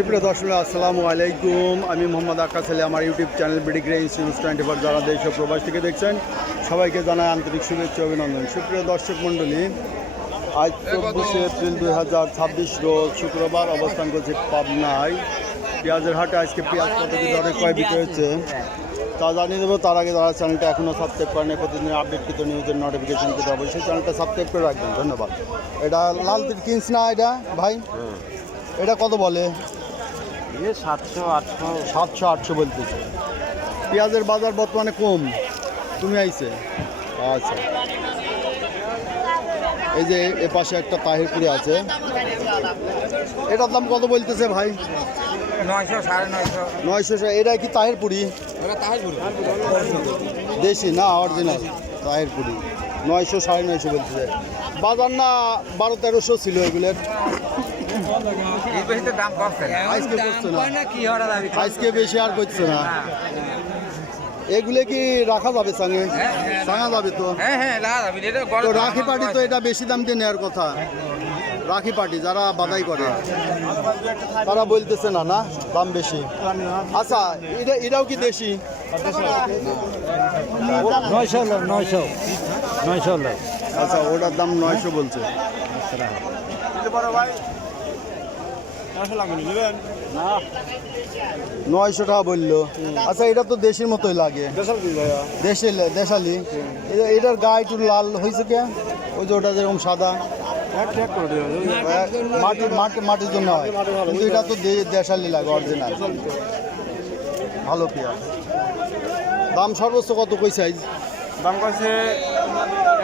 সুপ্রিয় দর্শক আসসালামু আলাইকুম। আমি মোহাম্মদ আকাশ আলী, আমার YouTube channel BD grains news 24 যারা দেশ ও প্রবাস থেকে দেখছেন সবাইকে জানাই আন্তরিক শুভেচ্ছা অভিনন্দন। সুপ্রিয় দর্শক মণ্ডলী, আজ 24শে এপ্রিল 2026 রোজ শুক্রবার অবস্থান করছে পাবনায়। পেঁয়াজের হাটে আজকে পেঁয়াজ কত কি দরে ক্রয় বিক্রয় হচ্ছে তা জানিয়ে দেবো। তার আগে যারা চ্যানেলটা এখনও সাবস্ক্রাইব করেন, প্রতিদিন আপডেটকৃত নিউজের নোটিফিকেশন পেতে অবশ্যই চ্যানেলটা সাবস্ক্রাইব করে রাখবেন। ধন্যবাদ। এটা লাল তিল কিনস না এটা ভাই? এটা কত বলে? 700-800 বলতেছে। পেঁয়াজের বাজার বর্তমানে কম, তুমি আইছে। আচ্ছা, এই যে এ পাশে একটা তাহিরপুরি আছে, এটার দাম কত বলতেছে ভাই? 900-950। এটা কি তাহিরপুরি? দেশি না অরিজিনাল তাহিরপুরি। 900-950 বলতেছে। বাজার না 1200-1300 ছিল এগুলোর। আজকে বেশি আর করছে না। এগুলো কি রাখা যাবে সঙ্গে? সাঙা যাবে তো? রাখি পার্টি তো এটা বেশি দাম দিয়ে নেওয়ার কথা। রাখি পার্টি যারা বাদাই করে তারা বলতেছে না না দাম বেশি। আচ্ছা, এটাও কি দেশি? 900। আচ্ছা, ওটার দাম 900 বলছে। 900 টাকা বললো। আচ্ছা, এটা তো দেশের মতোই লাগে, দেশালি। এটার গায়ে একটু লাল হয়েছে কে? ওই যে ওটা যেরকম সাদা মাটির জন্য হয়, কিন্তু এটা তো দেশালি লাগে অরিজিনাল। ভালো পেঁয়াজ। দাম সর্বোচ্চ কত কই সাইজ? দাম কইছে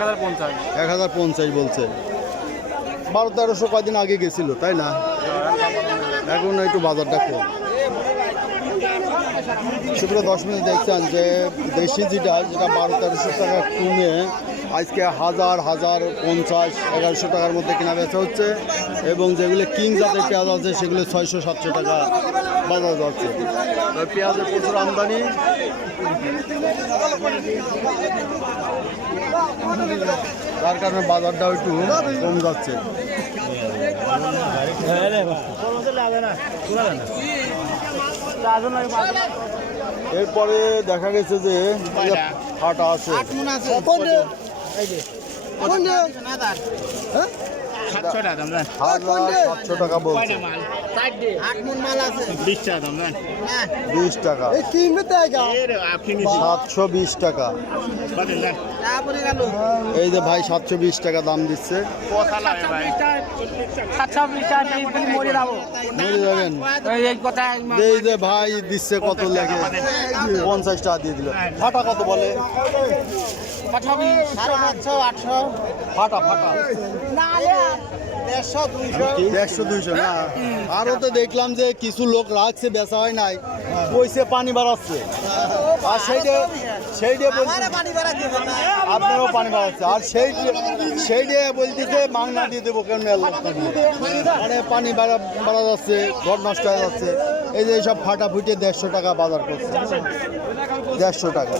1050। 1050 বলছে। 1200-1300 কয়দিন আগে গেছিল তাই না? এখন একটু বাজারটা কম। সুপ্রিয় 10 মিনিট দেখছেন যে দেশি যেটা 1200-1300 টাকা কমে আজকে 1050-1100 টাকার মধ্যে কেনা বেচা হচ্ছে, এবং যেগুলো কিং জাতের পেঁয়াজ আছে সেগুলো 600-700 টাকা বাজার যাচ্ছে। পেঁয়াজের প্রচুর আমদানি, যার কারণে বাজারটাও একটু কম যাচ্ছে। এরপরে দেখা গেছে যে ফাটা আছে। 700 টাকা বলছে। 20 টাকা, 720 টাকা। এই যে ভাই 720 টাকা দাম দিচ্ছে। মরে যাবেন। এই যে ভাই দিচ্ছে কত লাগে? 50 টাকা দিয়ে দিল। ফাটা কত বলে? ফাটা 150-200 না। আরও তো দেখলাম যে কিছু লোক রাখছে, বেচা হয় নাই, কইছে পানি বাড়াচ্ছে। আর সেইটা আপনারও পানি বাড়াচ্ছে। আর সেইটা বলতেছে মাংনা দিয়ে দেবো কেন? মানে পানি বাড়া যাচ্ছে, ঘর নষ্ট হয়ে যাচ্ছে। এই যে এইসব ফাটা ফুটে 150 টাকা বাজার করছে। 150 টাকা,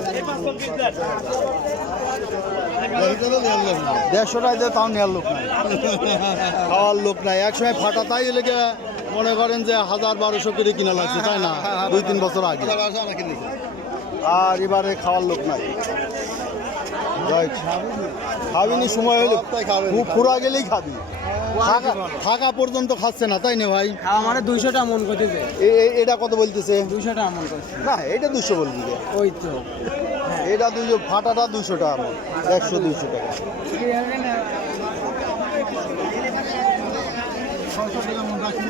150 টাকা দিয়ে তাও নেওয়ার লোক নাই, খাওয়ার লোক নাই। একসময় ফাটা তাই লেগে মনে করেন যে 1000-1200 করে কিনা লাগছে তাই না, 2-3 বছর আগে। আর এবারে খাওয়ার লোক নাই। খাবিনি, সময় হলে খুব পুরা গেলেই খাবি, থাকা পর্যন্ত খাচ্ছে না তাই না ভাই? মানে 200 টাকা মন করতেছে। এটা কত বলতেছে? 200 টাকা মন করছে না, এটা 200 বলবি। ওই তো এটা 200, ফাটাটা 200 টাকা মন, 100-200 টাকা।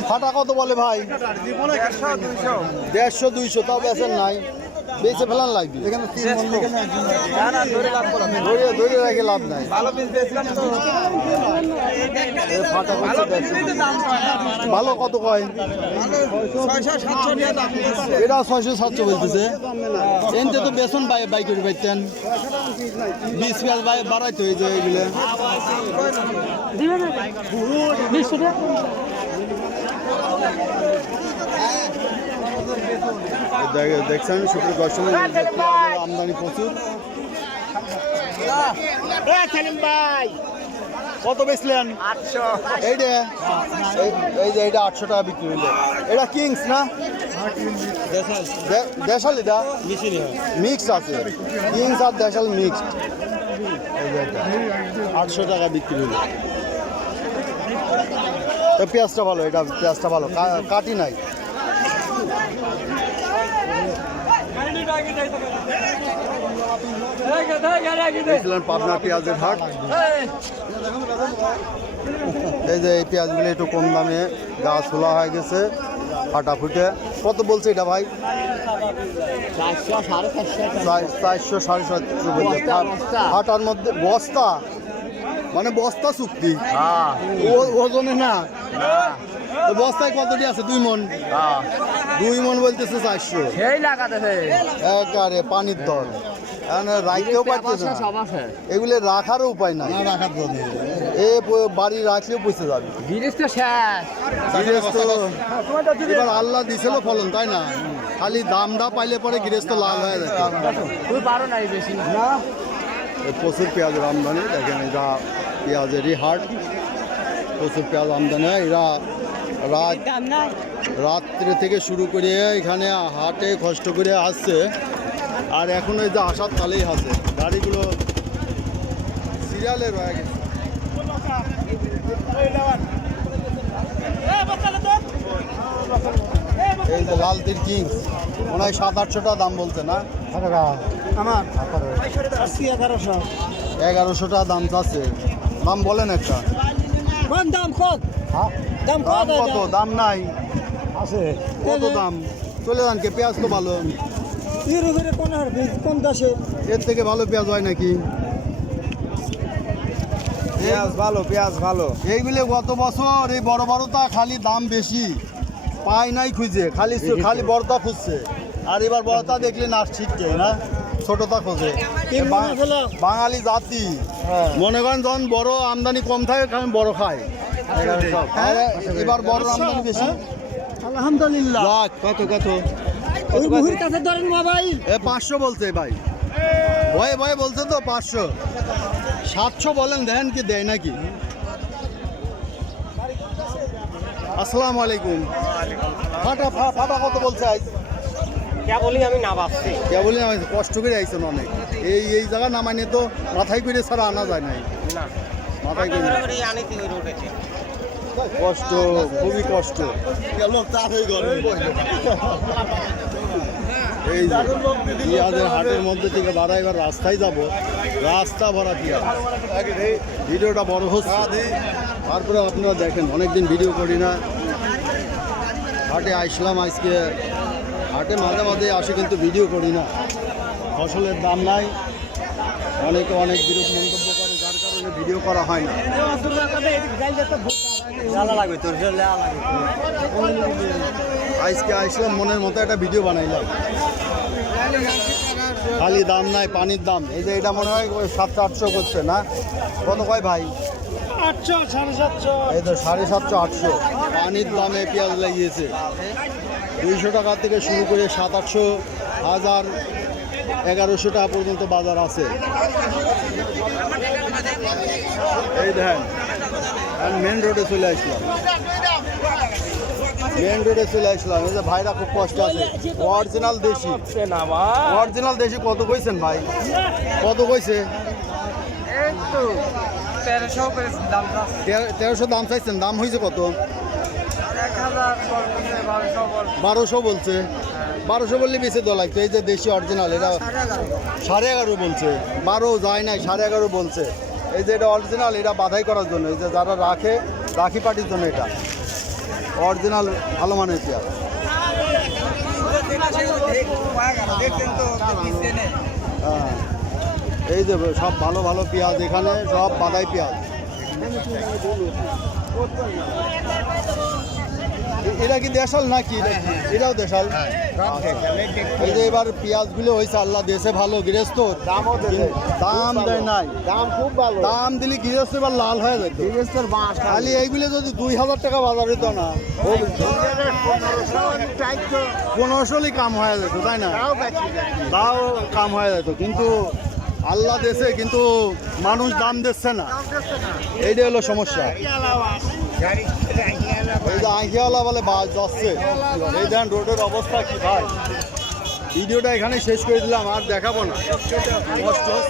ফাটা কত বলে ভাই? 150-200। তাও বেচেন নাই, বেচে ফেলান লাগবে। এখানে 3 মন ধরে রাখে লাভ নাই। ফাটা করছে 150। ভালো কত কয়? এটা 600-700 বলতেছে। এনতে তো বেসন বাই করে পাইতেন, 20 পেঁয়াজ বাড়াইতে হয়ে যায় এগুলো। দেখছেন শুক্র দর্শন আমদানি প্রচুর। কত বেচলেন? 800 এইটা এই যে এটা 800 টাকা বিক্রি হইলো। এটা কিংস না? দেশাল এটা মিক্স আছে, কিংস আর দেশাল মিক্সড। এই যে এটা 800 টাকা বিক্রি হইলো। পেঁয়াজটা ভালো, এটা পেঁয়াজটা ভালো, কাটি নাই। পাবনা পেঁয়াজের হাট। এই যে এই পেঁয়াজগুলো একটু কম দামে গাছ খোলা হয়ে গেছে, ফাটা ফুটে। কত বলছে এটা ভাই? 400 450 বলছে। ফাটার মধ্যে বস্তা, মানে বস্তা চুক্তি ওজনে না। তো বস্তায় কতটি আছে? 2 মন। 2 মন বলতেছে 400। একারে পানির দর, রাখতেও পারতেছে না। এগুলো রাখারও উপায় নাই, বাড়ি রাখলেও পয়সা যাবে। এবার আল্লাহ দিছিল ফলন, তাই না? খালি দামটা পাইলে পরে গৃহস্থ লাল হয়ে যায়। প্রচুর পেঁয়াজের আমদানি, দেখেন এরা পেঁয়াজেরই হাট, প্রচুর পেঁয়াজ আমদানি হয়। এরা রাত্রে থেকে শুরু করে এখানে হাটে কষ্ট করে আসছে, আর এখন এই যে আসার তালেই আছে, গাড়িগুলো সিরিয়ালে রয়ে গেছে। এই যে লালতির কিংস মনে হয় 700-800 টাকা দাম বলছে না? আমার 1100 টাকা দাম চাচ্ছে। দাম বলেন একটা। দাম কত? দাম দাম কত? দাম নাই আছে কত দাম? চলে যান কে, পেঁয়াজ তো ভালো। এর থেকে ভালো পেঁয়াজ হয় নাকি? পেঁয়াজ ভালো, পেঁয়াজ ভালো। এইগুলো গত বছর এই বড় বড়টা খালি দাম বেশি, পায় নাই খুঁজে, খালি বড়টা খুঁজছে। আর এবার বড়টা দেখলে না শিখছে না, ছোটটা খোঁজে। বাঙালি জাতি মনে করেন যখন বড় আমদানি কম থাকে কারণ বড় খায়। এবার বড় আমদানি বেশি। আলহামদুলিল্লাহ। কত কত? ওই মুহুর কাছে ধরেন মোবাইল 500 বলছে ভাই, ভয়ে ভয়ে বলছে তো 500। 700 বলেন, দেখেন কি দেয় নাকি। আসসালামু আলাইকুম। ফাটা কত বলছে আজ? আমি না ভাবছি। কেবলই নামাইছে, কষ্ট করে আইছেন অনেক। এই জায়গা নামাইনে তো মাথায় করে ছাড়া আনা যায় নাই। মাথায় করে কষ্ট, খুবই কষ্ট। এই যে পেঁয়াজের হাটের মধ্যে থেকে বাড়াইবার রাস্তায় যাব, রাস্তা ভরা পেঁয়াজ। ভিডিওটা বড় হচ্ছে, তারপরে আপনারা দেখেন, অনেকদিন ভিডিও করি না। হাটে আসলাম আজকে, হাটে মাঝে মাঝে আসে কিন্তু ভিডিও করি না। ফসলের দাম নাই, অনেকে অনেক বিরূপ মন্তব্য করে, যার কারণে ভিডিও করা হয় না। আজকে আসলাম, মনের মতো একটা ভিডিও বানাইলাম। খালি দাম নাই, পানির দাম। এই যে এটা মনে হয় 700-800 করছে না? কত কয় ভাই? 800 750। এই তো 750 800 পানির দামে পেঁয়াজ লাগিয়েছে। 200 টাকা থেকে শুরু করে 700-800 1000 1100 টাকা পর্যন্ত বাজার আছে। এই দেখেন, মেন রোডে চলে আসলাম, মেন রোডে চলে আসলাম। এই যে ভাইরা খুব কষ্ট আছে। অরিজিনাল দেশি, অরিজিনাল দেশি কত কইছেন ভাই? কত কইছে? 1300 দাম চাইছেন, দাম হয়েছে কত? 1200 বলছে। 1200 বললে বেশি দোয়া লাগতো। এই যে দেশি অরিজিনাল, এটা 11.5 বলছে, 12 যায় নাই, 11.5 বলছে। এই যে এটা অরিজিনাল, এটা বাধাই করার জন্য, এই যে যারা রাখে রাখি পার্টির জন্য এটা অরিজিনাল ভালো মানের পেঁয়াজ। হ্যাঁ, এই যে সব ভালো ভালো পেঁয়াজ এখানে, সব বাদাই পেঁয়াজ। এটা কি দেশাল নাকি? এটাও দেশাল। এই যে এবার পেঁয়াজগুলো হয়েছে, আল্লাহ দেশে ভালো, গৃহস্থ দাম দেয় নাই। দাম খুব ভালো। দাম দিলে গৃহস্থ এবার লাল হয়ে যেত। গৃহস্থের বাস খালি এইগুলো যদি 2000 টাকা বাজার হইতো না, 1500 কাম হয়ে যেত, তাই না? তাও কাম হয়ে যেত, কিন্তু আল্লাহ দেশে কিন্তু মানুষ দাম দিচ্ছে না, এইটা হলো সমস্যা। এই যে আঁকিয়ালা বলে বাস যাচ্ছে, এই দেন রোডের অবস্থা কি ভাই। ভিডিওটা এখানে শেষ করে দিলাম, আর দেখাবো না, কষ্ট হচ্ছে।